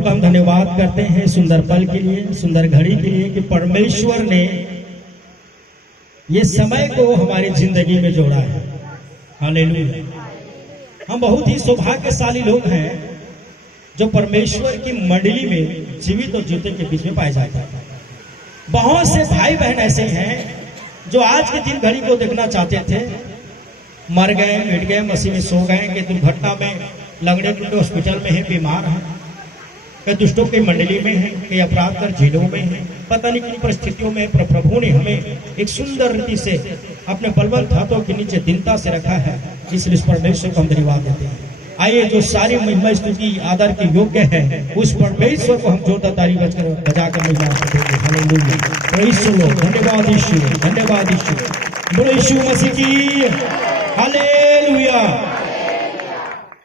प्रभु का हम धन्यवाद करते हैं सुंदर पल के लिए, सुंदर घड़ी के लिए कि परमेश्वर ने ये समय को हमारी जिंदगी में जोड़ा है। हालेलुया। हम बहुत ही सौभाग्यशाली लोग हैं जो परमेश्वर की मंडली में जीवित और जीते के बीच में पाए जाते हैं। बहुत से भाई बहन ऐसे हैं जो आज के दिन घड़ी को देखना चाहते थे, मर गए, मिट गए, मसीह में सो गए, कि दुर्घटना में लगने टूटे हॉस्पिटल में है, बीमार है, कई दुष्टों की मंडली में है, कई अपराध कर जेलों में है, पता नहीं किन परिस्थितियों में। पर प्रभु ने हमें एक सुंदर रीति से अपने बलवंत हाथों के नीचे दीनता से रखा है, इसलिए परमेश्वर को हम धन्यवाद देते हैं। आइए, जो सारी महिमा स्तुति आदर के योग्य है उस परमेश्वर को हम जोरदार ताली बजाकर महिमा देंगे। Hallelujah, praise the Lord. धन्यवाद यीशु, धन्यवाद यीशु, बोलो यीशु मसीह की हालेलुया।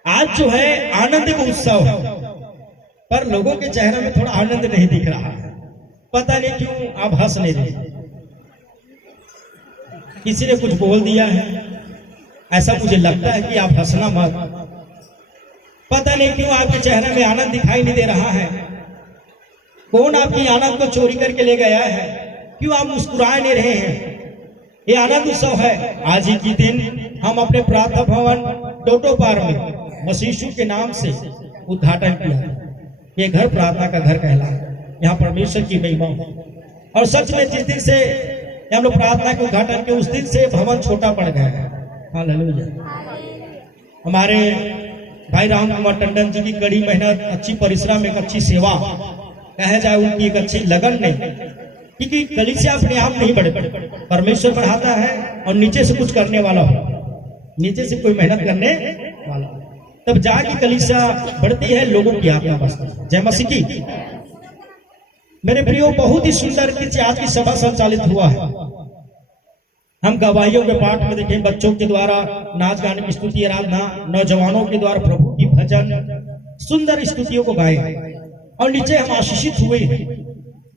आज जो है आनंद का उत्सव है, पर लोगों के चेहरे में थोड़ा आनंद नहीं दिख रहा है। पता नहीं क्यों आप हंस नहीं रहे। किसी ने कुछ बोल दिया है, ऐसा मुझे लगता है कि आप हंसना मत। पता नहीं क्यों आपके चेहरे में आनंद दिखाई नहीं दे रहा है। कौन आपकी आनंद को चोरी करके ले गया है? क्यों आप मुस्कुरा नहीं रहे हैं? ये आनंद उत्सव है। आज ही के दिन हम अपने प्रार्थना भवन टोटो पार में मसीह के नाम से उद्घाटन किया। ये घर प्रार्थना का घर कहलाता है, यहाँ परमेश्वर की महिमा हो। और सच में जिस दिन से हम लोग प्रार्थना के उद्घाटन के उस दिन से भवन छोटा पड़ गया है। हालेलुया। हमारे भाई राम कुमार टंडन जी की कड़ी मेहनत, अच्छी परिश्रम, एक अच्छी सेवा कहा जाए, उनकी एक अच्छी लगन ने, क्योंकि कलीसिया अपने आप नहीं बढ़े, परमेश्वर बढ़ाता है और नीचे से कुछ करने वाला हो, नीचे से कोई मेहनत करने वाला तब जाके कलीसिया बढ़ती है, लोगों की आत्मा बढ़ती है। जय मसीह की। मेरे प्रियो, बहुत ही सुंदर रीति आज की सभा संचालित हुआ है। हम गवाहियों के पाठ में देखें, बच्चों के द्वारा नाच गाने की स्तुति आराधना, नौजवानों के द्वारा प्रभु की भजन, सुंदर स्तुतियों को गाए और नीचे हम आशीषित हुए।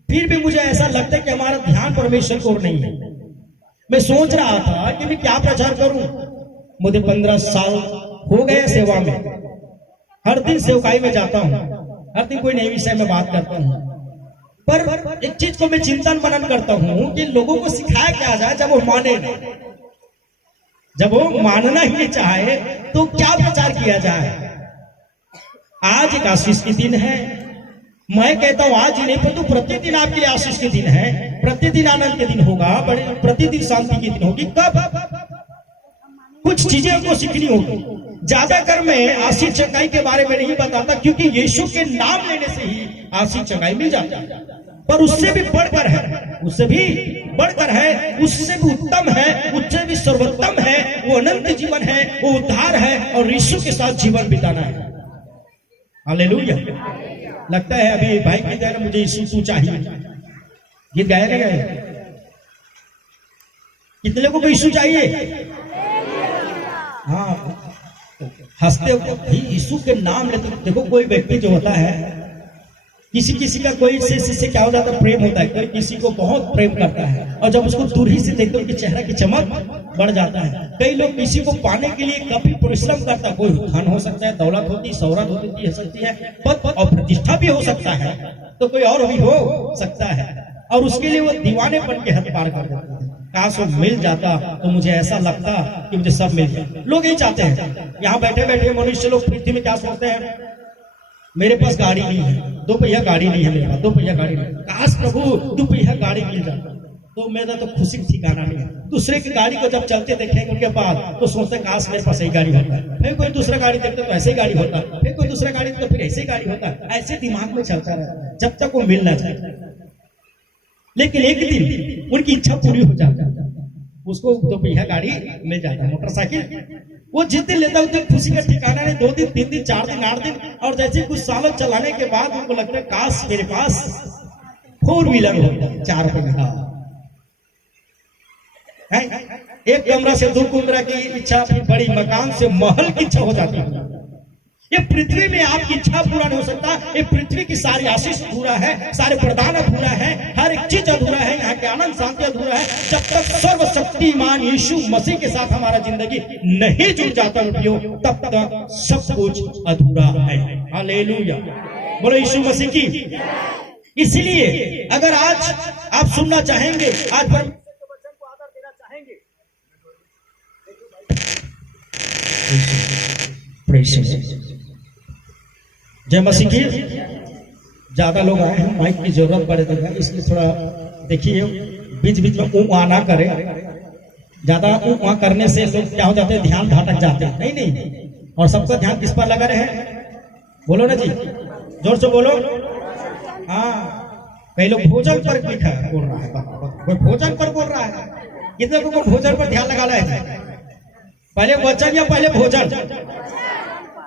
फिर भी मुझे ऐसा लगता है कि हमारा ध्यान परमेश्वर को नहीं है। मैं सोच रहा था कि मैं क्या प्रचार करूं। मुझे 15 साल हो गए सेवा में, हर दिन सेवकाई में जाता हूं, हर दिन कोई नए विषय में बात करता हूं, पर एक चीज को मैं चिंतन मनन करता हूं कि लोगों को सिखाया क्या जाए जब वो माने नहीं। जब वो मानना ही नहीं चाहे तो क्या प्रचार किया जाए। आज एक आशीष के दिन है। मैं कहता हूं आज ही नहीं, परंतु प्रतिदिन आपके लिए आशीष के दिन है, प्रतिदिन आनंद के दिन होगा, बड़े प्रतिदिन शांति के दिन होगी। कब कुछ चीजें हमको सीखनी होगी। ज्यादातर मैं आशीष चंगाई के बारे में नहीं बताता, क्योंकि यीशु के नाम लेने से ही आशीष चंगाई मिल जाती है। पर उससे भी बढ़कर है, उससे भी बढ़कर है, उससे भी उत्तम है, उससे भी सर्वोत्तम है। वो अनंत जीवन है, वो उद्धार है और यीशु के साथ जीवन बिताना है। हालेलुया। लगता है अभी भाई की तरह मुझे यीशु तू चाहिए गीत गाया ना गए। कितने लोगों को यीशु चाहिए? हाँ, हंसते हो यीशु के नाम लेते। देखो, कोई व्यक्ति जो होता है, किसी का कोई से क्या हो जाता है, प्रेम होता है। कोई किसी को बहुत प्रेम करता है और जब उसको दूर ही से देखते हो कि चेहरा की चमक बढ़ जाता है। कई लोग किसी को पाने के लिए काफी परिश्रम करता है। कोई धन हो सकता है, दौलत होती, शोहरत होती हो सकती है, पद और प्रतिष्ठा भी हो सकता है, तो कोई और भी हो सकता है, और उसके लिए वो दीवानेपन के हद पार कर देता है। काश वो मिल जाता तो मुझे ऐसा लगता कि मुझे सब मिल जाए। लोग यही चाहते हैं। यहाँ बैठे बैठे मनुष्य लोग पृथ्वी में क्या सोचते हैं? मेरे पास गाड़ी नहीं है, 2 पहिया गाड़ी नहीं है, मेरे पास 2 पहिया गाड़ी नहीं। काश प्रभु 2 पहिया गाड़ी मिल जाता तो मेरा तो खुशी ठिकाना नहीं है। दूसरे की गाड़ी को जब चलते देखेंगे उनके पास तो सोचते काश मेरे पास यही गाड़ी होता। फिर कोई दूसरा गाड़ी देखते तो ऐसे ही गाड़ी होता, फिर कोई दूसरा गाड़ी तो फिर ऐसे ही गाड़ी होता। ऐसे दिमाग में चलता रहता है जब तक वो मिल ना जाए। लेकिन एक दिन उनकी इच्छा पूरी हो जाती है, उसको 2 पहिया गाड़ी मिल जाता है, मोटरसाइकिल। वो जिस दिन लेता है उस दिन खुशी का ठिकाना नहीं। 2 दिन, 3 दिन, 4 दिन, 8 दिन, और जैसे कुछ सालों चलाने के बाद उनको लगता है काश मेरे पास 4 व्हीलर होता, 4 पहिया है। एक कमरा से 2 कमरा की इच्छा, फिर बड़ी मकान से महल की इच्छा हो जाती है। ये पृथ्वी में आपकी इच्छा पूरा नहीं हो सकता। ये पृथ्वी की सारी आशीष अधूरा है, सारे प्रदान अधूरा है, हर एक चीज अधूरा है, यहाँ के आनंद शांति अधूरा है जब तक सर्वशक्तिमान यीशु मसीह के साथ हमारा जिंदगी नहीं जुड़ जाता, तब तक सब कुछ अधूरा है। हालेलुया। बोलो यीशु मसीह की। इसलिए अगर आज आप सुनना चाहेंगे, आज परमेश्वर के वचन को आदर देना चाहेंगे, जय मसीह की। ज्यादा लोग आए हैं, माइक की जरूरत पड़ देगा, इसलिए थोड़ा देखिए बीच बीच में ऊँ ना करे। ज्यादा ऊँ करने से लोग क्या हो जाते हैं, ध्यान भटक जाते हैं। नहीं, और सबका ध्यान किस पर लगा रहे हैं, बोलो ना जी, जोर से बोलो। हाँ, कई लोग भोजन पर लिखा है, बोल रहा है, कोई भोजन पर बोल रहा है। कितने को भोजन पर ध्यान लगा रहा है? पहले वचन या पहले भोजन?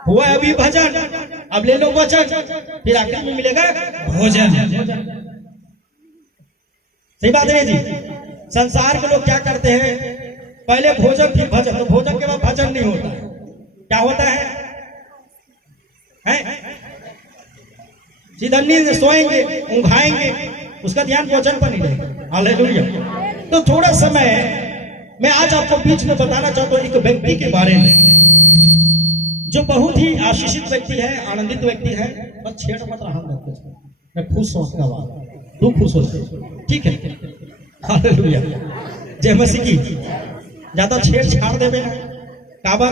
हुआ अभी भजन, अब ले लो वचन, फिर आखिर में मिलेगा भोजन। सही बात है जी। संसार के लोग क्या करते हैं, पहले भोजन फिर भजन, तो भोजन के बाद भजन नहीं होता। क्या होता है? सीधा नींद, सोएंगे, ऊँघाएंगे, उसका ध्यान भोजन पर नहीं रहेगा। हालेलुया। तो थोड़ा समय मैं आज आपको बीच में बताना चाहता हूं एक व्यक्ति के बारे में जो बहुत ही आशीषित व्यक्ति है, आनंदित व्यक्ति है। बस छेड़ मत रहा, मैं खुश हूं उसका बात, तू खुश हो, ठीक है? हालेलुया, जय मसीह की। ज्यादा छेड़ छाड़ देवे ना काबर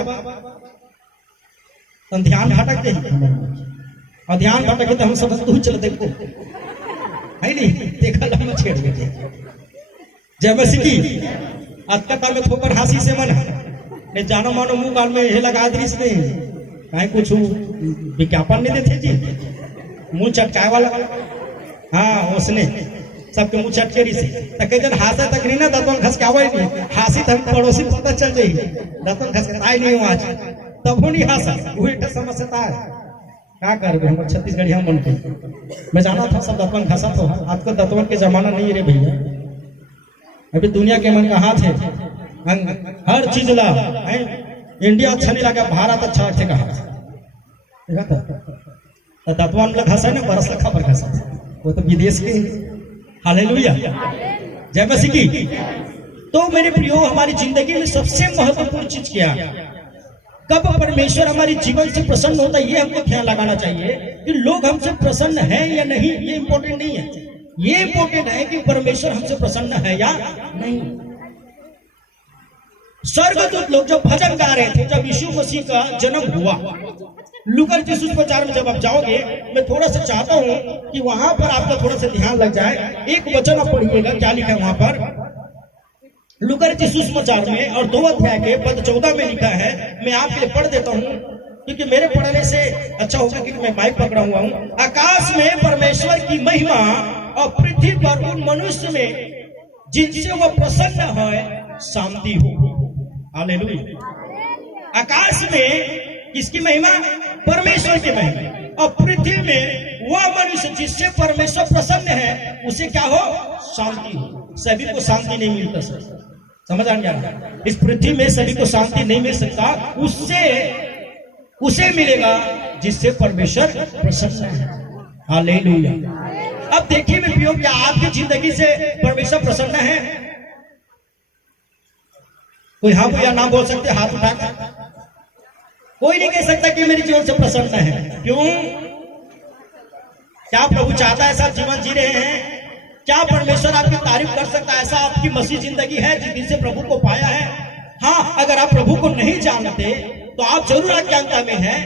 ध्यान भटक दे, और ध्यान भटके तो हम सब तू चल देखो है नहीं, देखा लम्बा छेड़ देते। जय मसीह की। आज का में ठोकर हासी से मन ने जानो मानो मुंह काल में ये लगा दृश्य नहीं कहीं कुछ विज्ञापन नहीं देते जी, मुंह चटकाए वाला। हाँ, उसने सबके मुंह चटके रही से तक जन हासा तक नहीं ना, दतवन खसकावे नहीं, हासी तक पड़ोसी पता चल जाई, दतवन खसकाए नहीं हो आज, तब वो नहीं हासा, वही समस्या है। क्या कर हम छत्तीसगढ़ी हम मन के, मैं जाना था सब दतवन घसा तो आज को दतवन के जमाना नहीं रे भैया। अभी दुनिया के मन का हाथ है, हर चीज ला है। इंडिया अच्छा नहीं लगा, भारत अच्छा अच्छे का हाथ तो दतवन लग घसा ना, बरस लखा पर घसा, वो तो विदेश के। हालेलुया, जय मसीह की। तो मेरे प्रियो, हमारी जिंदगी में सबसे महत्वपूर्ण चीज क्या है, कब परमेश्वर हमारे जीवन से प्रसन्न होता है, ये हमको ध्यान लगाना चाहिए कि लोग हमसे प्रसन्न है या नहीं। ये इंपॉर्टेंट नहीं है, ये इंपॉर्टेंट है कि परमेश्वर हमसे प्रसन्न है या नहीं। स्वर्गदूत लोग जब भजन गा रहे थे, जब यीशु मसीह का जन्म हुआ, लूका सुसमाचार में जब आप जाओगे, मैं थोड़ा सा चाहता हूं कि वहां पर आपका थोड़ा सा ध्यान लग जाए। एक वचन आप पढ़िएगा, क्या लिखा है वहां पर लूका सुसमाचार में, और 2 अध्याय के पद 14 में लिखा है। मैं आपके लिए पढ़ देता हूं क्योंकि मेरे पढ़ने से अच्छा होगा, क्योंकि मैं माइक पकड़ा हुआ हूं। आकाश में परमेश्वर की महिमा और पृथ्वी पर उन मनुष्य में जिनसे वह प्रसन्न है शांति हो। हालेलुया। आकाश में किसकी महिमा? परमेश्वर की महिमा। और पृथ्वी में वह मनुष्य जिससे परमेश्वर प्रसन्न है उसे क्या हो? शांति हो। सभी को शांति नहीं मिलता सर, समझ आ गया? इस पृथ्वी में सभी को शांति नहीं मिल सकता, उसे मिलेगा जिससे परमेश्वर प्रसन्न है। हालेलुया। अब देखिए मेरे प्रियो, क्या आपकी जिंदगी से परमेश्वर प्रसन्न है? कोई हाँ या ना बोल सकते हाथ उठाकर? कोई नहीं कह सकता कि मेरे जीवन से प्रसन्न है। क्यों? क्या प्रभु चाहता है ऐसा जीवन जी रहे हैं? क्या परमेश्वर आपकी तारीफ कर सकता है ऐसा आपकी मसीह जिंदगी है जिस दिन से प्रभु को पाया है? हाँ, अगर आप प्रभु को नहीं जानते तो आप जरूर अज्ञानता में हैं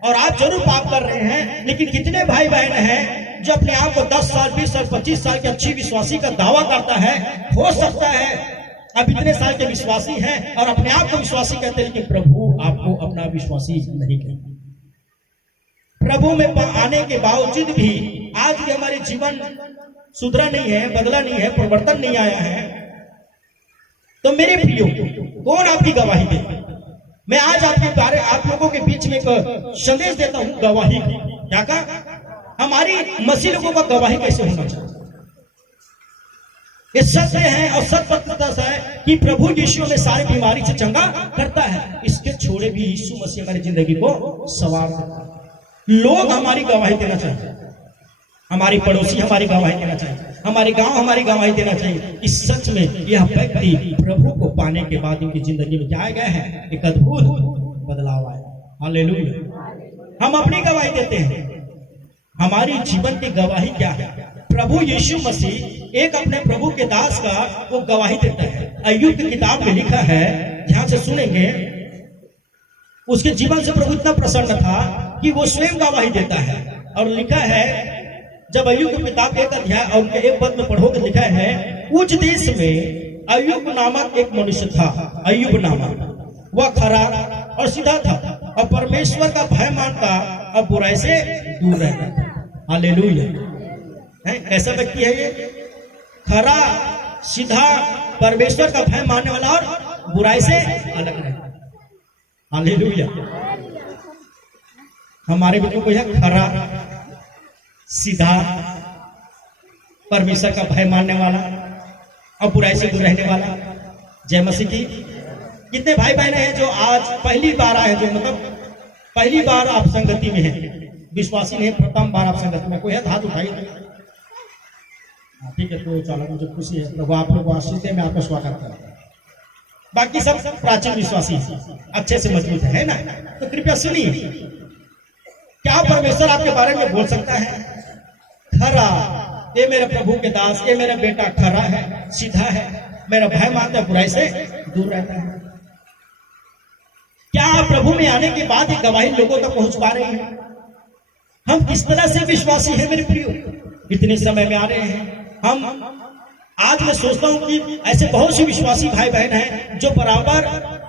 और आप जरूर पाप कर रहे हैं। लेकिन कितने भाई बहन हैं जो अपने आप को 10 साल 20 साल 25 साल के अच्छी विश्वासी का दावा करता है? हो सकता है आप इतने साल के विश्वासी हैं और अपने आप को विश्वासी कहते हैं, लेकिन प्रभु आपको अपना विश्वासी नहीं कहते। प्रभु में आने के बावजूद भी आज भी हमारे जीवन सुधरा नहीं है, बदला नहीं है, परिवर्तन नहीं आया है। तो मेरे प्रियो, कौन आपकी गवाही दे? मैं आज आपके बारे आप लोगों के बीच में एक संदेश देता हूं, गवाही की। क्या कहा? हमारी मसीह लोगों का गवाही कैसे होना चाहिए। ये सत्य है और सत्य है कि प्रभु यीशु में सारी बीमारी से चंगा करता है। इसके छोड़े भी यीशु मसीह हमारी जिंदगी को संवार देता है। लोग हमारी गवाही देना चाहिए, हमारी पड़ोसी हमारी गवाही देना चाहिए, हमारे गांव हमारी गवाही देना चाहिए। इस सच में यह व्यक्ति प्रभु को पाने के बाद उनकी जिंदगी में क्या गया है? एक अद्भुत बदलाव आया। हालेलुया। हम अपनी गवाही देते हैं, हमारी जीवन की गवाही क्या है? प्रभु यीशु मसीह एक अपने प्रभु के दास का वो गवाही देता है। अय्यूब की किताब में लिखा है, ध्यान से सुनेंगे, उसके जीवन से प्रभु इतना प्रसन्न था कि वो स्वयं गवाही देता है। और लिखा है, जब अय्यूब की किताब 1 अध्याय और उनके 1 पद में पढ़ोगे, लिखा है, उस देश में अय्यूब नामक एक मनुष्य था। अय्यूब नामक, वह खरा और सीधा था और परमेश्वर का भय मानता और बुराई से दूर रहता था। हालेलुया। कैसा व्यक्ति है ये? खरा, सीधा, परमेश्वर का भय मानने वाला और बुराई से अलग रहता। हालेलुया। हमारे बीच में कोई है खरा, सीधा, परमेश्वर का भय मानने वाला और बुराई से दूर रहने वाला? जय मसीह की। कितने भाई बहन हैं जो आज पहली बार आए, जो मतलब पहली बार आप संगति में हैं, विश्वासी नहीं, प्रथम बार आप संगति में? कोई है? हाथ उठाइए। ठीक है, तो चलो, मुझे खुशी है। प्रभु आप लोग आशीष दे, मैं आपका स्वागत करता हूँ। बाकी सब प्राचीन विश्वासी अच्छे से मजबूत है ना? तो कृपया सुनिए, क्या परमेश्वर आपके बारे में बोल सकता है? खरा, ये मेरे प्रभु के दास, ये मेरा बेटा खरा है, सीधा है, मेरा भय मानता है, बुराई से दूर रहता है। क्या आप प्रभु में आने के बाद ये गवाही लोगों तक पहुंच पा रहे हैं? हम किस तरह से विश्वासी हैं मेरे प्रियो? इतने समय में आ रहे हैं हम। आज मैं सोचता हूं कि ऐसे बहुत से विश्वासी भाई बहन हैं जो बराबर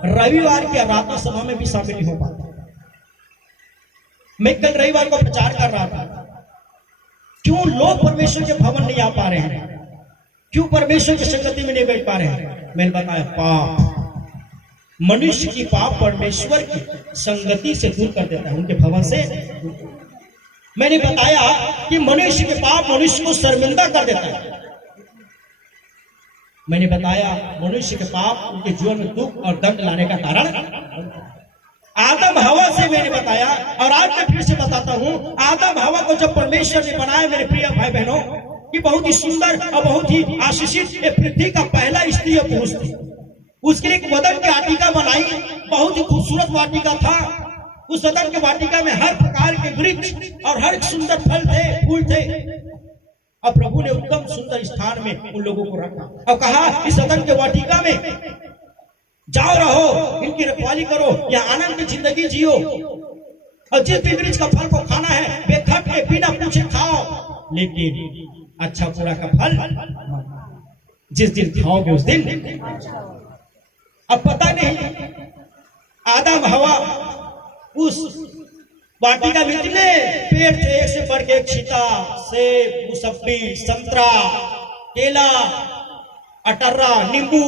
रविवार की आराधना सभा में भी शामिल नहीं हो पाते। मैं कल रविवार को प्रचार कर रहा था, क्यों लोग परमेश्वर के भवन नहीं आ पा रहे हैं, क्यों परमेश्वर की संगति में नहीं बैठ पा रहे हैं? मैंने बताया, पाप, मनुष्य की पाप परमेश्वर की संगति से दूर कर देता है, उनके भवन से। मैंने बताया कि मनुष्य के पाप मनुष्य को शर्मिंदा कर देता है। मैंने बताया, मनुष्य के पाप उनके जीवन में दुख और दंड लाने का कारण आदम हवा से मैंने बताया, और आज मैं फिर से बताता हूं, आदम हवा को जब परमेश्वर ने बनाया मेरे प्रिय भाई बहनों, कि बहुत ही सुंदर और बहुत ही आशीषित पृथ्वी का पहला स्त्री और पुरुष थी। उसके लिए एक वदन की वाटिका बनाई, बहुत ही खूबसूरत वाटिका था। उस वदन की वाटिका में हर प्रकार के वृक्ष और हर सुंदर फल थे, फूल थे। और प्रभु ने उत्तम सुंदर स्थान में उन लोगों को रखा और कहा, इस वदन के वाटिका में जाओ, रहो, इनकी रखवाली करो, यहाँ आनंद की जिंदगी जियो, और जिस भी वृक्ष का फल को खाना है बेखट के बिना पूछे खाओ, लेकिन अच्छा बुरा का फल जिस दिन खाओगे उस दिन। अब पता नहीं आदम हवा उस वाटिका में इतने पेड़ थे, एक से बढ़ के एक, चीता, सेब, मुसब्बी, संतरा, केला, अटर्रा, नींबू,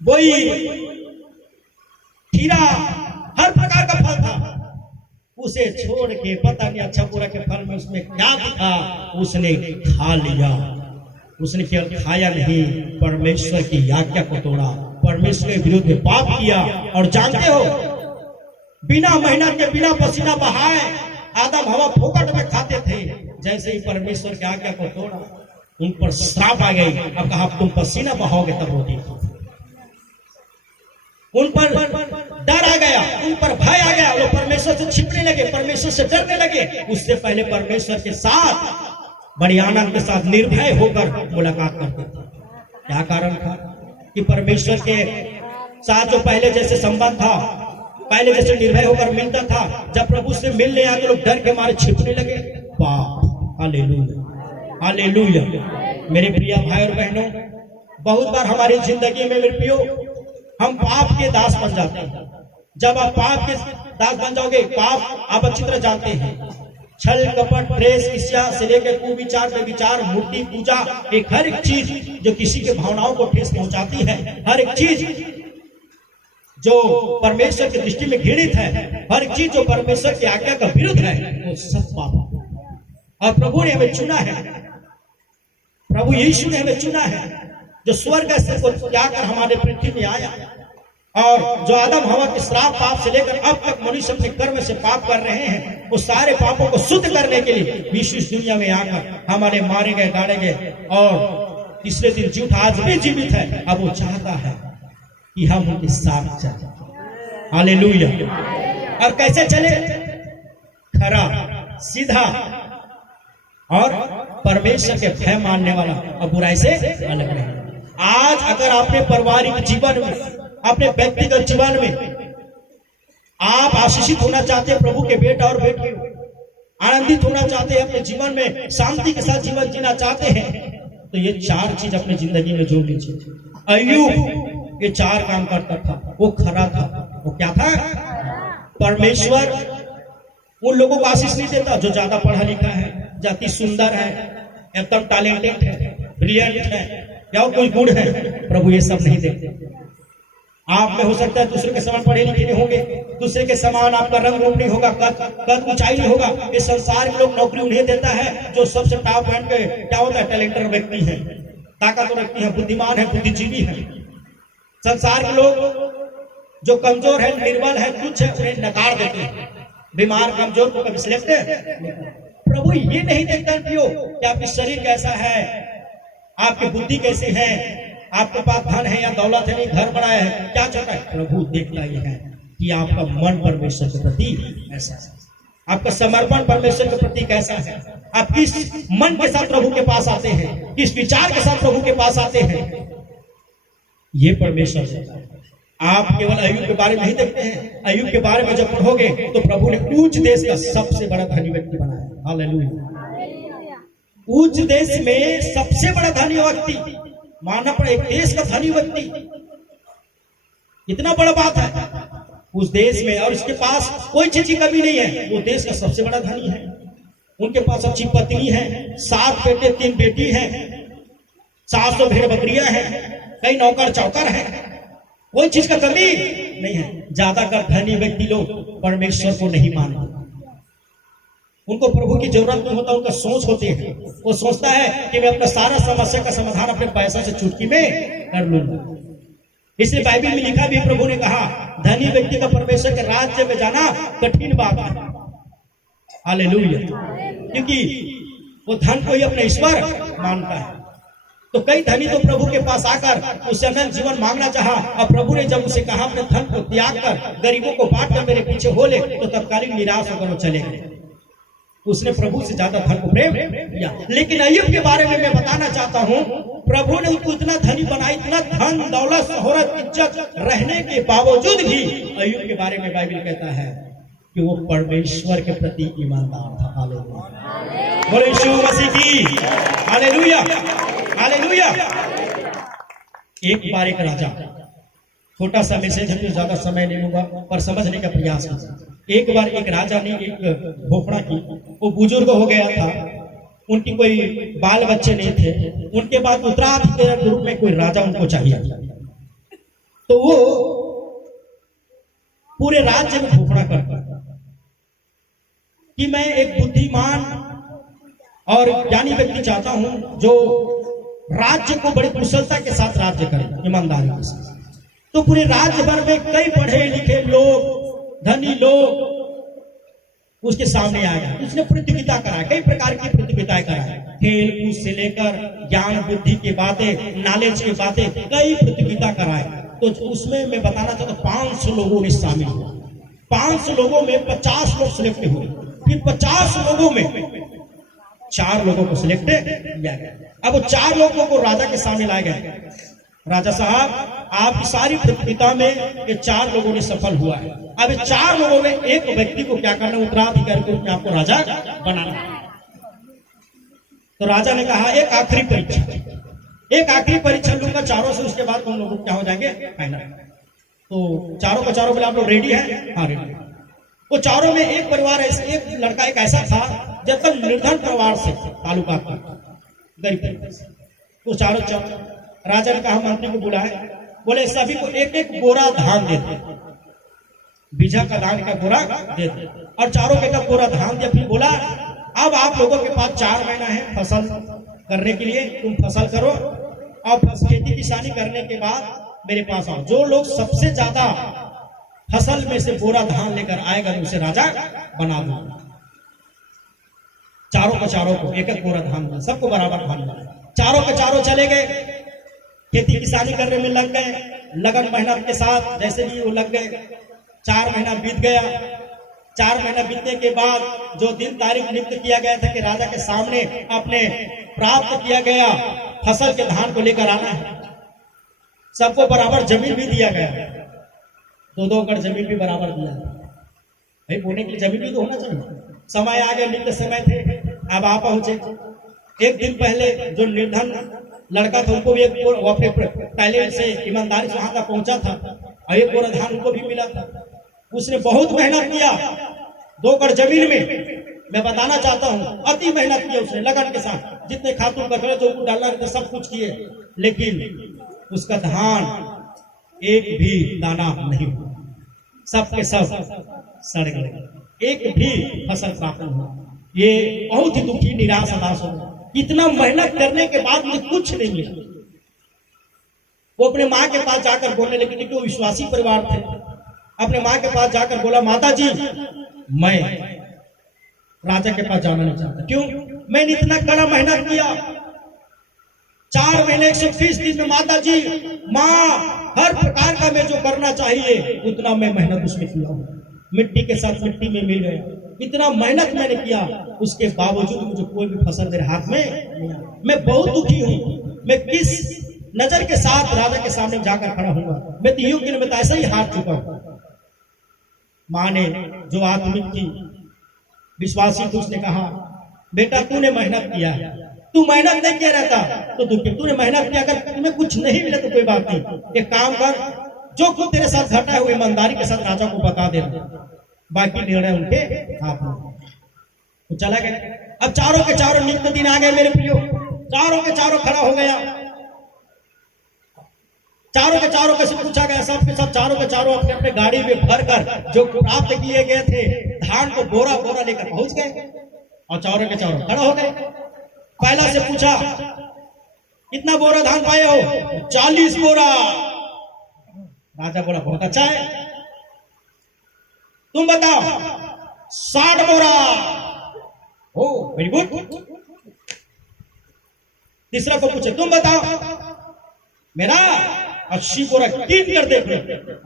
बोई, खीरा, हर प्रकार का फल था। उसे छोड़ के पता नहीं अच्छा बुरा के फल में उसमें क्या था, उसने खा लिया। उसने केवल खाया नहीं, परमेश्वर की आज्ञा को तोड़ा, परमेश्वर के विरुद्ध में पाप किया। और जानते हो, बिना मेहनत के, बिना पसीना बहाए आदम हवा फोकट में खाते थे। जैसे ही परमेश्वर की आज्ञा को तोड़ा, उन पर श्राप आ गई। अब कहा, तुम पसीना बहाओगे तब रोटी खाओगे। उन पर डर आ गया, उन पर भय आ गया, वो परमेश्वर से छिपने लगे, परमेश्वर से डरने लगे। उससे पहले परमेश्वर के साथ बड़ी आनंद के साथ निर्भय होकर मुलाकात करते थे। क्या कारण था? कि परमेश्वर के साथ जो पहले जैसे संबंध था, पहले जैसे निर्भय होकर मिलता था, जब प्रभु से मिलने आए तो लोग डर के मारे छिपने लगे। पाप। Hallelujah, hallelujah. मेरे प्रिय भाई और बहनों, बहुत बार हमारी जिंदगी में मेरे प्रियो हम पाप के दास बन जाते हैं। जब आप पाप के दास बन जाओगे, पाप आप अच्छी तरह जानते हैं, छल कपट प्रेस ईर्ष्या से लेकर कुविचार व्यभिचार मूर्ति पूजा, एक हर एक चीज जो किसी के भावनाओं को ठेस पहुंचाती है, हर एक चीज जो परमेश्वर की दृष्टि में घृणित है, हर एक चीज जो परमेश्वर की आज्ञा का विरुद्ध है, वो सब पाप है। और प्रभु ने हमें चुना है, प्रभु यीशु ने हमें चुना है, जो स्वर्ग से को त्याग कर हमारे पृथ्वी में आया, और जो आदम हवा के श्राप पाप से लेकर अब तक मनुष्य अपने कर्म से पाप कर रहे हैं, वो सारे पापों को शुद्ध करने के लिए यीशु इस दुनिया में आकर हमारे मारे गए, गाड़े गए और तीसरे दिन जी उठा, आज भी जीवित है। अब वो चाहता है कि हम उनके साथ चलें। हालेलुया। और कैसे चले? खरा, सीधा और परमेश्वर के भय मानने वाला और बुराई से अलग नहीं। आज अगर अपने पारिवारिक जीवन में, अपने व्यक्तिगत जीवन में आप आशीषित होना चाहते हैं, प्रभु के बेटा और बेटी आनंदित होना चाहते हैं, अपने जीवन में शांति के साथ जीवन जीना चाहते हैं, तो ये 4 चीज अपनी जिंदगी में जोड़ लीजिए। अय्यूब ये 4 काम करता था, वो खरा था। वो क्या था? परमेश्वर उन लोगों को आशीष नहीं देता जो ज्यादा पढ़ा लिखा है, जाति सुंदर है, एकदम टैलेंटेड है, ब्रिलियंट है या और कोई गुण है। प्रभु ये सब नहीं देखते। आप में हो सकता है दूसरे के समान पढ़े लिखे नहीं होंगे, दूसरे के समान आपका रंग रूप नहीं होगा, कद ऊंचाई नहीं होगा। इस संसार के लोग नौकरी उन्हें देता है जो सबसे टॉप एंड पे क्या होता है, टैलेंटेड व्यक्ति है, ताकतवर व्यक्ति है, बुद्धिमान है, बुद्धिजीवी है। संसार के लोग जो कमजोर है, निर्बल है, तुच्छ है, उन्हें नकार देते हैं। बीमार कमजोर को कभी सिलेक्ट प्रभु ये नहीं देखता कि आपकी शरीर कैसा है, आपकी बुद्धि कैसी है, आपके पास धन है या दौलत है, नहीं घर बनाया है, क्या चाहता है। प्रभु देखता ही है कि आपका मन परमेश्वर के प्रति कैसा है, आपका समर्पण परमेश्वर के प्रति कैसा है, आप किस मन के साथ प्रभु के पास आते हैं, किस विचार के साथ प्रभु के पास आते हैं। ये परमेश्वर है। आप केवल अय्यूब के बारे में नहीं देखते हैं, अय्यूब के बारे में जब पढ़ोगे तो प्रभु ने ऊंच देश का सबसे बड़ा धनी व्यक्ति बनाया। हालेलुया। ऊंच देश में सबसे बड़ा धनी व्यक्ति मानना पड़े, एक देश का धनी व्यक्ति, इतना बड़ा बात है उस देश में, और उसके पास कोई चीज की कमी नहीं है। वो देश का सबसे बड़ा धनी है, उनके पास अच्छी पत्नी है, 7 बेटे 3 बेटी है, 700 भेड़ बकरियां हैं, कई नौकर चौकर है, कोई चीज का कमी नहीं है। ज्यादातर धनी व्यक्ति लोग परमेश्वर को नहीं मानते, उनको प्रभु की जरूरत नहीं होता, उनका सोच होती है। वो सोचता है कि मैं अपना सारा समस्या का समाधान अपने पैसा से चुटकी में कर लूंगा। इसलिए बाइबल में लिखा भी, प्रभु ने कहा धनी व्यक्ति का परमेश्वर के राज्य में जाना कठिन बात है। हालेलुया। क्योंकि वो धन को ही अपना ईश्वर मानता है। तो कई धनी तो प्रभु के पास आकर उससे अनंत जीवन मांगना चाहा, और प्रभु ने जब उसे कहा अपने धन को त्याग कर गरीबों को बांट कर मेरे पीछे हो ले, तो तत्कालीन निराश होकर वो चले गए। उसने प्रभु से ज्यादा धन को प्रेम किया। लेकिन अय्यूब के बारे में मैं बताना चाहता हूँ, प्रभु ने उसको इतना धनी बनाया, इतना धन दौलत शोहरत इज्जत रहने के बावजूद भी अय्यूब के बारे में बाइबल कहता है कि वो परमेश्वर के प्रति ईमानदार था। हालेलुया। बोले यीशु मसीह की हालेलुया, हालेलुया। एक बार एक राजा, छोटा सा मैसेज है, ज्यादा समय नहीं होगा पर समझने का प्रयास कीजिए। एक बार एक राजा ने एक घोषणा की, वो बुजुर्ग हो गया था, उनकी कोई बाल बच्चे नहीं थे, उनके बाद उत्तराधिकारी के रूप में कोई राजा उनको चाहिए। तो वो पूरे राज्य में घोषणा करता कि मैं एक बुद्धिमान और ज्ञानी व्यक्ति चाहता हूं जो राज्य को बड़ी कुशलता के साथ राज्य करे, ईमानदारी के साथ। तो पूरे राज्य भर में कई पढ़े लिखे लोग, धनी लोग उसके सामने आ गए। उसने प्रतियोगिता कराया, कई प्रकार की प्रतियोगिताएं कराई, खेल कूद से लेकर ज्ञान बुद्धि की बातें, नॉलेज की बातें, कई प्रतियोगिता कराए। तो उसमें मैं बताना चाहता हूँ 500 लोगों ने शामिल हुआ। 500 लोगों में 50 लोग सिलेक्ट हुए। फिर 50 लोगों में 4 लोगों को सिलेक्ट किया गया। अब वो 4 लोगों को राजा के सामने लाए गए। राजा साहब, आपकी सारी प्रतियोगिता में ये 4 लोगों ने सफल हुआ है। अब 4 लोगों में एक व्यक्ति को क्या करना, उत्तराधिकारी के रूप में आपको राजा बनाना। तो राजा ने कहा एक आखिरी परीक्षा लूंगा चारों से, उसके बाद तुम लोग क्या हो जाएंगे फाइनल। तो चारों का चारों बोले आप लोग रेडी हैं? हाँ रेडी। वो चारों में एक परिवार ऐसे, एक लड़का एक ऐसा था जब तक निर्धन परिवार से ताल्लुकात था, गरीब परिवार से। तो चारों राजा ने कहा मंत्री को बुलाए, बोले सभी को एक एक बोरा धान देते, बीजा का धान का बोरा देते, और चारों के तक बोरा धान दिया। फिर बोला अब आप लोगों के पास 4 महीना है फसल करने के लिए, तुम फसल करो और खेती किसानी करने के बाद मेरे पास आओ। जो लोग सबसे ज्यादा फसल में से बोरा धान लेकर आएगा उसे राजा बना दो। चारों का चारों को एक एक बोरा धान दिया, सबको बराबर धान दिया। चारों के चारों चले गए, खेती किसानी करने में लग गए, लगन मेहनत के साथ जैसे भी वो लग गए। 4 महीना बीत गया। 4 महीना बीतने के बाद जो दिन तारीख नियुक्त किया गया था कि राजा के सामने अपने प्राप्त किया गया फसल के धान को लेकर आना है, सबको बराबर जमीन भी दिया गया, 2-2 एकड़ जमीन भी बराबर दिया। भाई बोने के लिए जमीन भी तो होना चाहिए। समय आ गया, नित्य समय थे, अब आप पहुंचे। एक दिन पहले जो निर्धन लड़का था उनको भी अपने पहले से ईमानदारी से वहां तक पहुंचा था और एक बोरा धान उनको भी मिला था। उसने बहुत मेहनत किया 2 एकड़ जमीन में। मैं बताना चाहता हूं अति मेहनत किया उसने लगन के साथ, जितने खातून बकरे जो डालना रहता सब कुछ किए, लेकिन उसका धान एक भी दाना नहीं हुआ, सब के सब सड़ गए, एक भी फसल प्राप्त नहीं हुआ। ये बहुत ही दुखी निराश हताश हो, इतना मेहनत करने के बाद मुझे कुछ नहीं मिला। वो अपने माँ के पास जाकर बोलने लगे, क्योंकि वो विश्वासी परिवार थे। अपने माँ के पास जाकर बोला, माता जी मैं राजा के पास जाना नहीं चाहता। क्यों? मैंने इतना कड़ा मेहनत किया, 4 महीने 120 दिन में माता जी, माँ हर प्रकार का मैं जो करना चाहिए उतना मैं मेहनत उसमें किया हूँ, मिट्टी के साथ मिट्टी में मिल गया, इतना मेहनत मैंने किया, उसके बावजूद मुझे कोई भी फसल मेरे हाथ में नहीं आया। मैं बहुत दुखी हूँ, मैं किस नजर के साथ राजा के सामने जाकर खड़ा हूँ, मैं तो यूं कि मैं तो ऐसा ही हार चुका हूँ। माँ ने जो आत्मिक थी, विश्वासी थी, उसने कहा, बेटा तूने मेहनत किया है, तू मेहनत नहीं किया रहता तो दुखी, तूने मेहनत किया, अगर तुम्हें कुछ नहीं मिला तो कोई बात नहीं, एक काम कर, जो कुछ तेरे साथ घटा है वो ईमानदारी के साथ राजा को बता दे, बाकी निर्णय उनके हाथ में। तो चला गया। अब चारों के चारों नियुक्त दिन आ गए मेरे प्रियो, चारों के चारों खड़ा हो गया, चारों के चारों कैसे पूछा गया, सब के सब चारों के चारों अपने अपने गाड़ी में भरकर जो प्राप्त किए गए थे धान को बोरा बोरा लेकर पहुंच गए और चारों के चारों खड़ा हो गए। पहला से पूछा, कितना बोरा धान पाए हो? 40 बोरा। राजा बोला, बहुत अच्छा है, तुम बताओ। 60 बोरा। ओ वेरी गुड। तीसरा को पूछे, तुम बताओ। मेरा 80 बोरा कीन कर देख लो।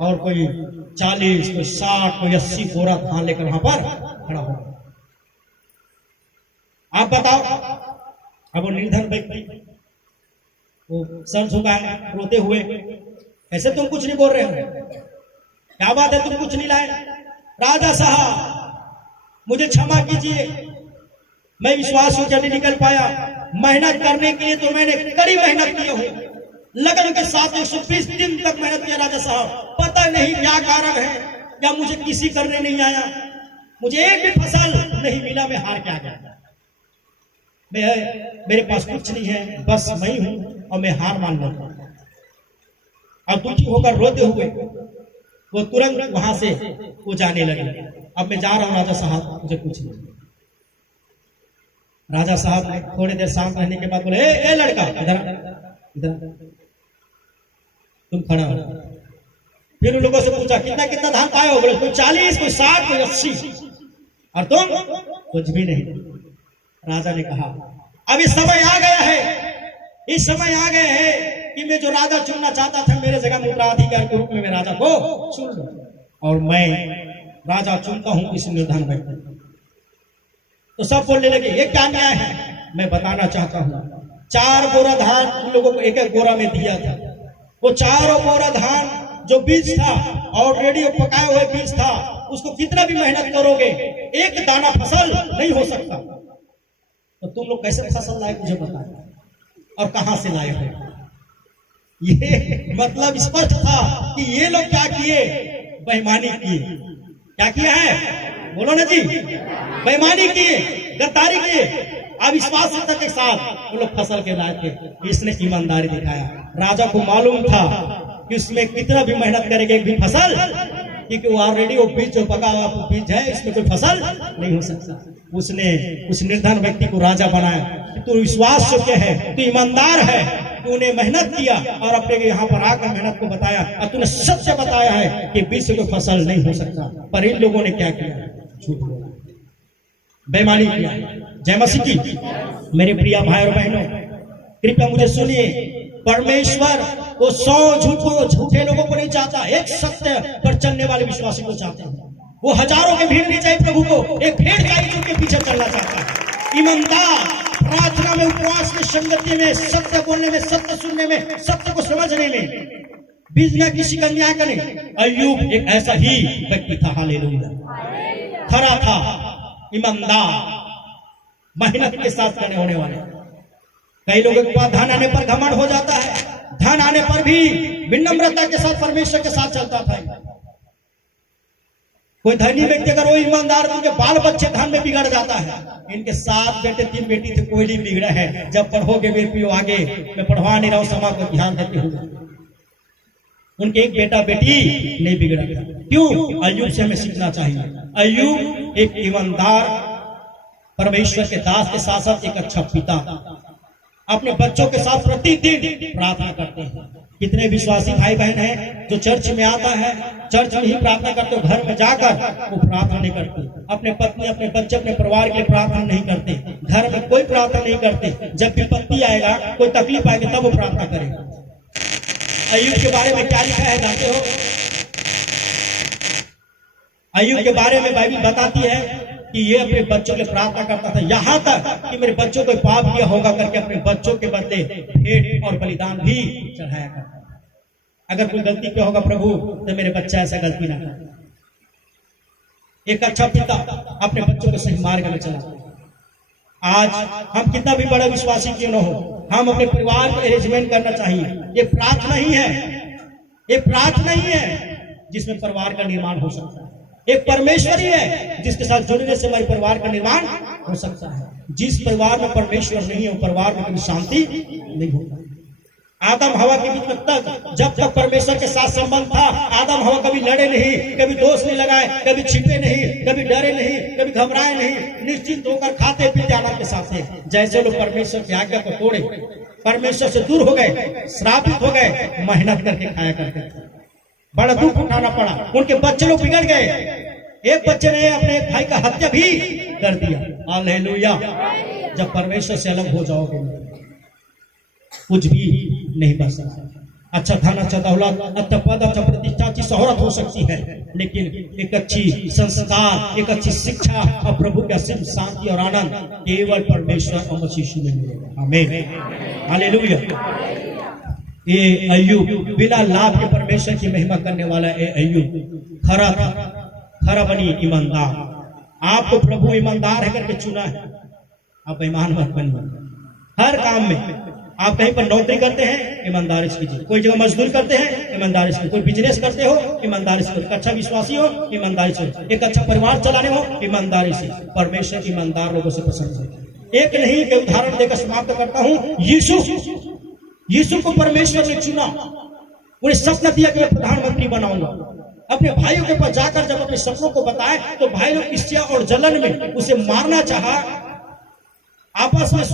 और कोई 40, कोई 60, कोई 80 बोरा धान लेकर वहां पर खड़ा हो। आप बताओ। अब वो निर्धन व्यक्ति वो सर झुका है रोते हुए, ऐसे तुम कुछ नहीं बोल रहे हो, क्या बात है तुम कुछ नहीं लाए? राजा साहब मुझे क्षमा कीजिए, मैं विश्वास होकर नहीं निकल पाया, मेहनत करने के लिए तो मैंने कड़ी मेहनत की हो, लगन के साथ 120 दिन तक मेहनत किया राजा साहब, पता नहीं क्या कारण है, क्या मुझे किसी करने नहीं आया, मुझे एक भी फसल नहीं मिला, मैं हार के आ गया, मेरे पास कुछ नहीं है, बस मैं हूं और मैं हार मान लेता। अब दुखी होकर रोते हुए वो तुरंत वहां से वो जाने लगे। अब मैं जा रहा हूं राजा साहब, मुझे कुछ नहीं। राजा साहब ने थोड़ी देर शांत रहने के बाद बोले, ए लड़का इधर इधर, तुम खड़ा हो। फिर उन लोगों से पूछा, कितना कितना धान पाए हो? बोले, कोई 40, कोई 60, कोई 80, और तुम? कुछ भी नहीं। राजा ने कहा, अब इस समय आ गया है, इस समय आ गए हैं कि मैं जो राजा चुनना चाहता था, मेरे जगह में उत्तराधिकारी के रूप में मैं राजा को चुन लूं, और मैं राजा चुनता हूं इस निर्धन व्यक्ति। तो सब बोलने लगे, ये क्या न्याय है? मैं बताना चाहता हूं, 4 बोरा धान उन लोगों को एक एक बोरा में दिया था, वो 4 बोरा धान जो बीज था ऑलरेडी पकाए हुए बीज था, उसको कितना भी मेहनत करोगे एक दाना फसल नहीं हो सकता। तो तुम लोग कैसे फसल लाए मुझे बताओ, और कहां से लाए हो? ये मतलब स्पष्ट था कि ये लोग क्या किए, बेईमानी किए। क्या किया है? बोलो ना जी, बेईमानी किए, गद्दारी किए, अविश्वासिता के साथ वो लोग फसल के लाए थे। इसने ईमानदारी दिखाया। राजा को मालूम था कि उसमें कितना भी मेहनत करेंगे एक भी फसल, क्योंकि वो ऑलरेडी वो बीज जो पका हुआ बीज है, इसमें कोई फसल नहीं हो सकता। उसने उस निर्धन व्यक्ति को राजा बनाया कि तू विश्वास योग्य है, तू ईमानदार है, तूने मेहनत किया और अपने यहाँ पर आकर मेहनत को बताया, और तूने सत्य बताया है कि बीज से कोई फसल नहीं हो सकता। पर इन लोगों ने क्या किया? झूठ बोला, बेईमानी किया। जय मसीह की। मेरे प्रिय भाई और बहनों, कृपया मुझे सुनिए, परमेश्वर वो 100 झूठे लोगों को नहीं चाहता, एक सत्य पर चलने वाले विश्वासी को चाहते हैं। वो हजारों की भीड़ नहीं चाहिए प्रभु को, एक भेड़ चाहिए जो उनके पीछे चलना चाहता है। ईमानदार, प्रार्थना में, उपवास में, संगति में, सत्य बोलने में, सत्य सुनने में, सत्य को समझने में, बीच में किसी का न्याय करने। अय्यूब एक ऐसा ही व्यक्ति था, हालेलुया, खरा था, ईमानदार, मेहनत के साथ करने होने वाले। कई लोगों के पास धन आने पर घमंड हो जाता है, धन आने पर भी विनम्रता के साथ परमेश्वर के साथ चलता था। कोई धनी व्यक्ति अगर वो ईमानदार, उनके बाल बच्चे धन में बिगड़ जाता है। इनके 7 बेटे 3 बेटी थे, कोई नहीं बिगड़ा है। जब पढ़ोगे वीर पियो आगे, मैं पढ़वा नहीं रहा हूं, समाज को ध्यान देते हुए, उनके एक बेटा बेटी नहीं बिगड़ा। क्यों? अय्यूब से हमें सीखना चाहिए। अय्यूब एक ईमानदार, परमेश्वर के दास के साथ साथ एक अच्छा पिता, अपने बच्चों के साथ प्रतिदिन प्रार्थना करते हैं। कितने विश्वासी भाई बहन हैं जो चर्च में आता है, चर्च में ही प्रार्थना करते हो, घर में जाकर वो प्रार्थना नहीं करते, अपने पत्नी, अपने बच्चे, अपने परिवार के लिए प्रार्थना नहीं करते, घर में कोई प्रार्थना नहीं करते। जब विपत्ति आएगा, कोई तकलीफ आएगी, तब वो प्रार्थना करेगा। अय्यूब के बारे में क्या लिखा है जानते हो? अय्यूब के बारे में बाइबल बताती है कि ये अपने बच्चों के लिए प्रार्थना करता था, यहाँ तक कि मेरे बच्चों को पाप किया होगा करके अपने बच्चों के बदले भेंट और बलिदान भी चढ़ाया करता था। अगर कोई गलती किया होगा प्रभु, तो मेरे बच्चा ऐसा गलती ना करे। एक अच्छा पिता अपने बच्चों को सही मार्ग में चलाता है। आज हम कितना भी बड़ा विश्वासी क्यों न हो, हम अपने परिवार को अरेंजमेंट करना चाहिए। ये प्रार्थना ही है, ये प्रार्थना ही है जिसमें परिवार का निर्माण हो सकता है। एक परमेश्वर ही है जिसके साथ जुड़ने से हमारे परिवार का निर्माण हो सकता है। जिस परिवार में परमेश्वर नहीं है, वो परिवार में कभी शांति नहीं होता। आदम हवा के बीच में तक, जब तक परमेश्वर के साथ संबंध था, आदम हवा कभी लड़े नहीं, कभी दोष नहीं लगाए, कभी छिपे नहीं, कभी डरे नहीं, कभी घबराए नहीं, निश्चिंत होकर खाते पीते आनंद के साथ थे। जैसे लोग परमेश्वर की आज्ञा को तोड़े, परमेश्वर से दूर हो गए, श्रापित हो गए, मेहनत करके खाया करते थे, बड़ा दुख उठाना पड़ा, उनके बच्चे लोग बिगड़ गए। एक बच्चे ने अपने भाई का हत्या भी कर दिया। हालेलुया। जब परमेश्वर से अलग हो जाओगे, कुछ भी नहीं बच सकता। अच्छा धन, अच्छा दौलत, अच्छा पद, अच्छा प्रतिष्ठा, अच्छी शोहरत हो सकती है, लेकिन एक अच्छी संस्कार, एक अच्छी शिक्षा और प्रभु का सिर्फ शांति और आनंद केवल परमेश्वर और मसीह यीशु में मिलेगा। आमीन, हालेलुया। ये अय्यूब बिना लाभ के परमेश्वर की महिमा करने वाला है। अय्यूब खरा था, खरा बनी ईमानदार। आपको प्रभु ईमानदार है करके चुना है, आप ईमान मत बनिए। हर काम में आप कहीं पर नौकरी करते हैं, ईमानदारी से कीजिए। कोई जगह मजदूर करते हैं, ईमानदारी से। कोई बिजनेस करते हो, ईमानदारी से। एक अच्छा विश्वासी हो, ईमानदारी से। एक अच्छा परिवार चलाने हो, ईमानदारी से। परमेश्वर ईमानदार लोगों से पसंद है। एक नहीं के उदाहरण देकर समाप्त करता हूँ। यीशु को परमेश्वर ने चुना, उन्हें सपना दिया कि मैं प्रधानमंत्री बनाऊंगा। अपने भाइयों के पास जाकर जब अपने सपनों को बताए, तो भाई लोग ईर्ष्या और जलन में उसे मारना चाहा, आपस में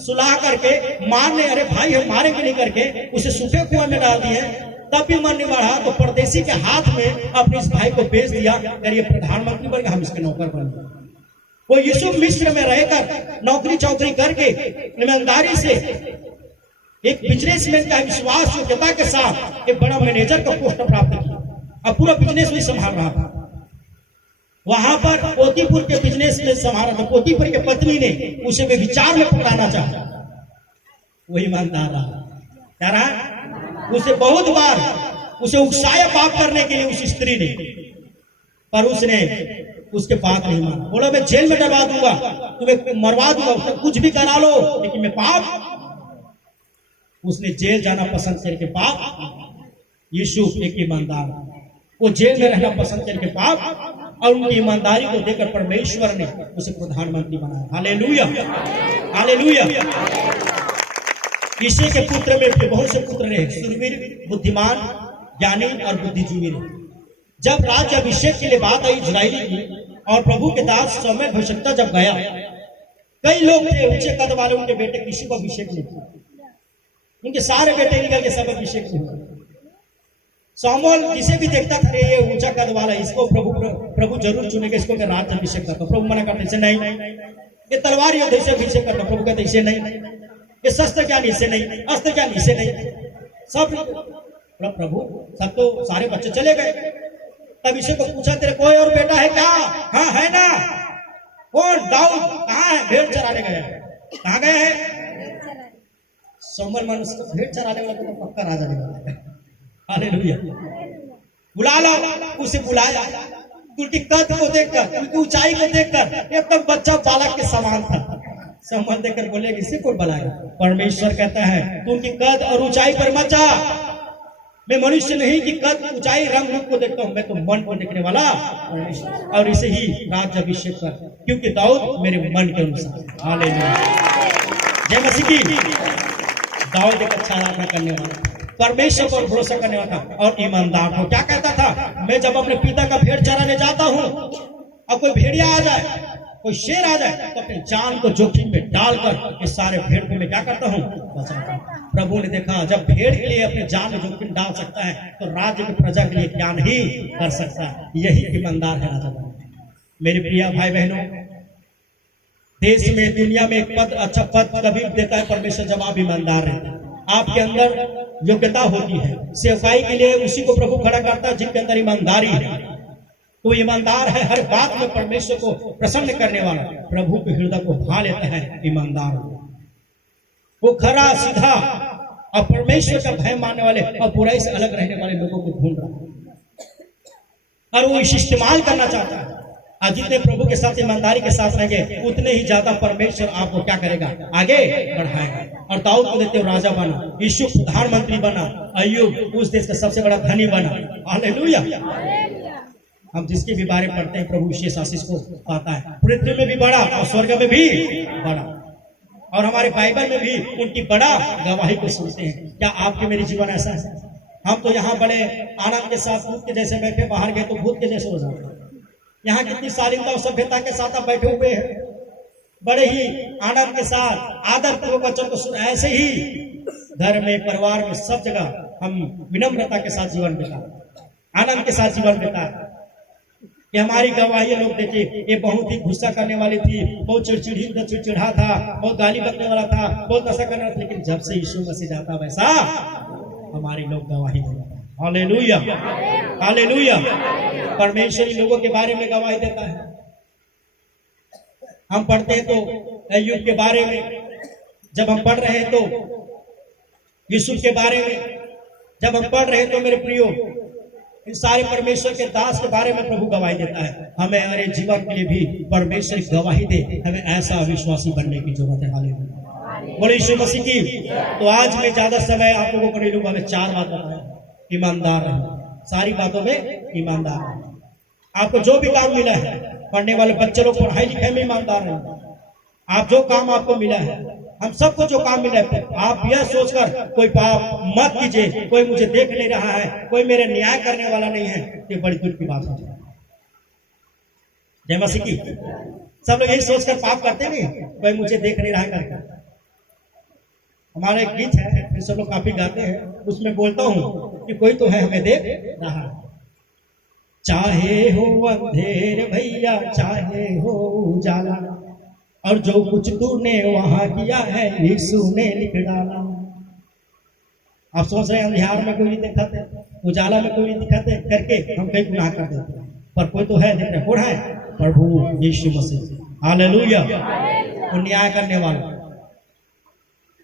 सुलह करके मारने, अरे भाई हम मारेंगे नहीं करके उसे सूखे कुएं में डाल दिए। तब भी मन नहीं बढ़ा तो परदेसी के हाथ में अपने इस भाई को बेच दिया, अगर ये प्रधानमंत्री बन गया, हम इसके नौकर बन गए। वो यीशु मिस्र में रहकर नौकरी चौकरी करके ईमानदारी से एक बिजनेसमैन का विश्वास योग्यता के साथ एक बड़ा मैनेजर का पोस्ट प्राप्त किया, अब पूरा बिजनेस भी संभाल रहा था। वहां पर पोतीपुर के बिजनेस में संभाला था। पोतीपुर के पत्नी ने उसे वे विचार में पकड़ाना चाहा, वही ईमानदार रहा। क्या रहा? उसे बहुत बार उसे उकसाया पाप करने के लिए उस स्त्री ने, पर उसने उसके बात नहीं माना। बोला मैं जेल में डलवा दूंगा, तुम्हें मरवा दूंगा, कुछ भी करा लो, लेकिन मैं पाप। उसने जेल जाना पसंद करके पाप। यीशु एक ईमानदार, वो जेल में रहना पसंद करके पाप, और उनकी ईमानदारी को देखकर परमेश्वर ने उसे प्रधानमंत्री बनाया। Hallelujah, hallelujah. ईसे के पुत्र में बहुत से पुत्र रहे, सुरवीर, बुद्धिमान, ज्ञानी और बुद्धिजीवी रहे। जब राज्य अभिषेक के लिए बात आई इजराइली की, और प्रभु के दास समय भविष्यता जब गया, कई लोग थे ऊंचे कद वाले, उनके बेटे किसी को अभिषेक नहीं किया, उनके सारे बेटे निकल के सब अभिषेक नहीं हुआ। सामुएल जिसे भी देखता था, ये ऊंचा कद वाला, इसको प्रभु जरूर चुनेगा, इसको राज्य अभिषेक करता। प्रभु मना करते इसे नहीं, ये तलवार योद्धा से अभिषेक करता। प्रभु कहते इसे नहीं, ये शस्त्र ज्ञान इसे नहीं, अस्त्र ज्ञान इसे नहीं। सब प्रभु सब तो सारे बच्चे चले गए। तब इसे को पूछा, तेरे कोई और बेटा है क्या? हाँ है ना। कौन? दाऊद। कहाँ है? भेड़ चराने गया है। कहाँ गए हैं? सोमन मनुष्य को भेड़ चराने वाला तो पक्का राजा नहीं है। हालेलुया। बुला लो। उसे बुलाया, उनकी कद को देखकर, उनकी ऊंचाई को देखकर एकदम बच्चा बालक के समान था। सम्मान देकर बोले, इसे कौन बुलाएगा? परमेश्वर कहता है, तू उनकी कद और ऊंचाई पर मत जा। मैं मनुष्य नहीं कि कद, ऊंचाई, रंग रूप को देखता हूँ, मैं तो मन को देखने वाला परमेश्वर। और इसे ही राज्य अभिषेक कर, क्योंकि दाऊद मेरे मन के अनुसार। हालेलुया। जय मसीह की। दाऊद एक अच्छा राजा करने वाला, परमेश्वर पर भरोसा करने वाला और ईमानदार हो। क्या कहता था? मैं जब अपने पिता का भेड़ चराने जाता हूँ, अब कोई भेड़िया आ जाए, कोई शेर आ जाए, तो अपनी जान को जोखिम में डालकर इस सारे भेड़ को मैं क्या करता हूँ? बचाता हूँ। प्रभु ने देखा, जब भेड़ के लिए अपनी जान में जोखिम डाल सकता है, तो राज्य की प्रजा के लिए क्या नहीं कर सकता है। यही ईमानदार है राजा। मेरे प्रिय भाई बहनों, देश में, दुनिया में एक पद, अच्छा पद कभी देता है परमेश्वर जब आप ईमानदार रहते हैं। आपके अंदर योग्यता होती है सेवकाई के लिए, उसी को प्रभु खड़ा करता है जिनके अंदर ईमानदारी है। तो ईमानदार है, हर बात में परमेश्वर को प्रसन्न करने वाला, प्रभु के हृदय को भा लेता है। ईमानदार वो खरा सीधा और परमेश्वर का भय मानने वाले और बुराई से अलग रहने वाले लोगों को ढूंढ रहा है और वो इसे इस्तेमाल करना चाहता है। और जितने प्रभु के साथ ईमानदारी के साथ रहेंगे, उतने ही ज्यादा परमेश्वर आपको क्या करेगा? आगे बढ़ाएगा। और दाऊद को देखते हो राजा बना, यूसुफ प्रधानमंत्री बना, अय्यूब उस देश का सबसे बड़ा धनी बना। हालेलुया। हम जिसके भी बारे में पढ़ते हैं, प्रभु विशेष आशीष को पाता है। पृथ्वी में भी बड़ा और स्वर्ग में भी बड़ा, और हमारे बाइबल में भी उनकी बड़ा गवाही को सुनते हैं। क्या आपके मेरे जीवन ऐसा है? हम तो यहाँ बड़े आनंद के साथ भूत के जैसे बैठे, बाहर गए तो भूत के जैसे हो जाते। यहाँ कितनी शालीनता और सभ्यता के साथ आप बैठे हुए हैं, बड़े ही आनंद के साथ आदर पूर्वक वचन को सुन। ऐसे ही घर में, परिवार में, सब जगह हम विनम्रता के साथ जीवन बिता, आनंद के साथ जीवन बिता। कि हमारी गवाही लोग देखे, ये बहुत ही गुस्सा करने वाली थी, बहुत चिड़चिड़ा था, बहुत गाली बकने वाला था, बहुत ऐसा करने वाला था, लेकिन जब से यीशु मसीह जाता वैसा हमारे लोग गवाही देते हैं। Hallelujah, hallelujah. परमेश्वरी लोगों के बारे में गवाही देता है। हम पढ़ते हैं तो अय्यूब के बारे में, जब हम पढ़ रहे हैं तो यूसुफ के बारे में जब हम पढ़ रहे हैं तो मेरे प्रियो, इन सारे परमेश्वर के दास के बारे में प्रभु गवाही देता है। हमें हमारे जीवन के लिए भी परमेश्वर गवाही दे, हमें ऐसा विश्वासी बनने की जरूरत है। हालेलुया, बोले यीशु मसीह की। तो आज मैं ज्यादा समय आप लोगों को नहीं लूंगा, मैं 4 बात बताऊंगा। ईमानदार रहो, सारी बातों में ईमानदार रहो। आपको जो भी काम मिला है, पढ़ने वाले बच्चे लोग पढ़ाई लिखाई में ईमानदार रहो। आप जो काम आपको मिला है, हम सबको जो काम मिला है, आप यह सोचकर कोई पाप मत कीजिए, कोई मुझे देख नहीं रहा है, कोई मेरे न्याय करने वाला नहीं है, ये बड़ी दुख की बात है। जय मसीह की। सब लोग यही सोचकर पाप करते नहीं, कोई मुझे देख नहीं रहा है करके। हमारा एक गीत है, फिर सब लोग काफी गाते हैं, उसमें बोलता हूँ कि कोई तो है हमें देख रहा है। चाहे हो अंधेर भैया, चाहे हो उजाला, और जो कुछ तूने वहां किया है यीशु ने लिख डाला। आप सोच रहे हैं अंधियार में कोई दिखाते, उजाला में कोई दिखाते करके हम कई गुनाह कर देते, पर कोई तो है देख रहे, कौन है? प्रभु यीशु मसीह। हालेलुया, वो न्याय करने वाला।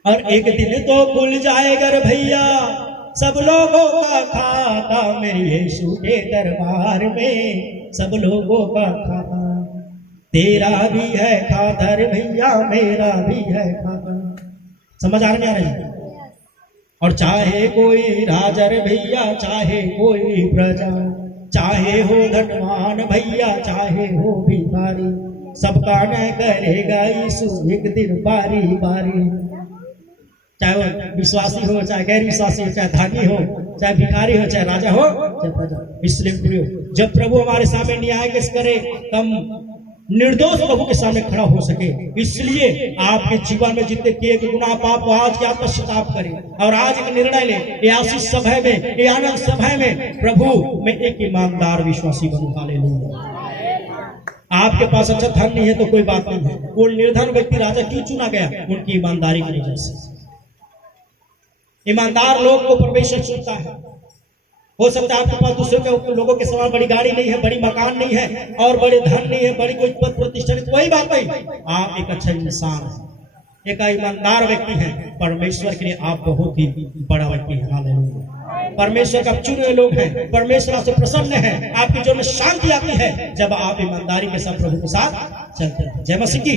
और एक दिन तो खुल जाएगा रे भैया सब लोगों का खाता, मेरे यीशु के दरबार में सब लोगों का खाता। तेरा भी है खाता रे भैया, मेरा भी है खाता। समझ आ रही है? और चाहे कोई राजा रे भैया, चाहे कोई प्रजा, चाहे हो धनवान भैया, चाहे हो भिखारी, सबका न्याय करेगा यीशु एक दिन बारी बारी। चाहे वो विश्वासी हो, चाहे गैर विश्वासी हो, चाहे धनी हो, चाहे भिखारी हो, चाहे राजा हो, चाहे प्रजा। इसलिए जब प्रभु हमारे सामने न्याय केस करे, तब निर्दोष प्रभु के सामने खड़ा हो सके। इसलिए आपके जीवन में जितने किए गए गुनाह पाप आज के पश्चाताप करें और आज एक निर्णय ले, ये आशीष सभा में, ये आनंद सभा में, प्रभु मैं एक ईमानदार विश्वासी बनूं। हालेलुया। आपके पास अच्छा धन नहीं है तो कोई बात नहीं है, वो निर्धन व्यक्ति राजा क्यों चुना गया? उनकी ईमानदारी की वजह से। ईमानदार लोग को परमेश्वर चुनता है, हो सकता है आपके पास दूसरे के लोगों के समान बड़ी गाड़ी नहीं है, बड़ी मकान नहीं है और बड़े धन नहीं है, बड़ी कोई पद प्रतिष्ठा नहीं, कोई बात नहीं। आप एक अच्छा इंसान है, एक ईमानदार व्यक्ति है। परमेश्वर के लिए आप बहुत ही बड़ा व्यक्ति है। हालेलुया। परमेश्वर का चुने हुए लोग हैं, परमेश्वर आपसे प्रसन्न है, आपके जीवन में शांति आती है जब आप ईमानदारी के साथ प्रभु के साथ चलते हैं। जय मसीह की।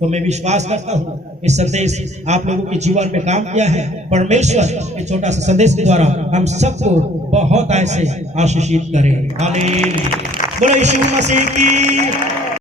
तो मैं विश्वास करता हूँ इस संदेश आप लोगों के जीवन में काम किया है। परमेश्वर के छोटा सा संदेश के द्वारा हम सबको बहुत ऐसे आशीषित करें। हालेलुया। बोलो यीशु मसीह की।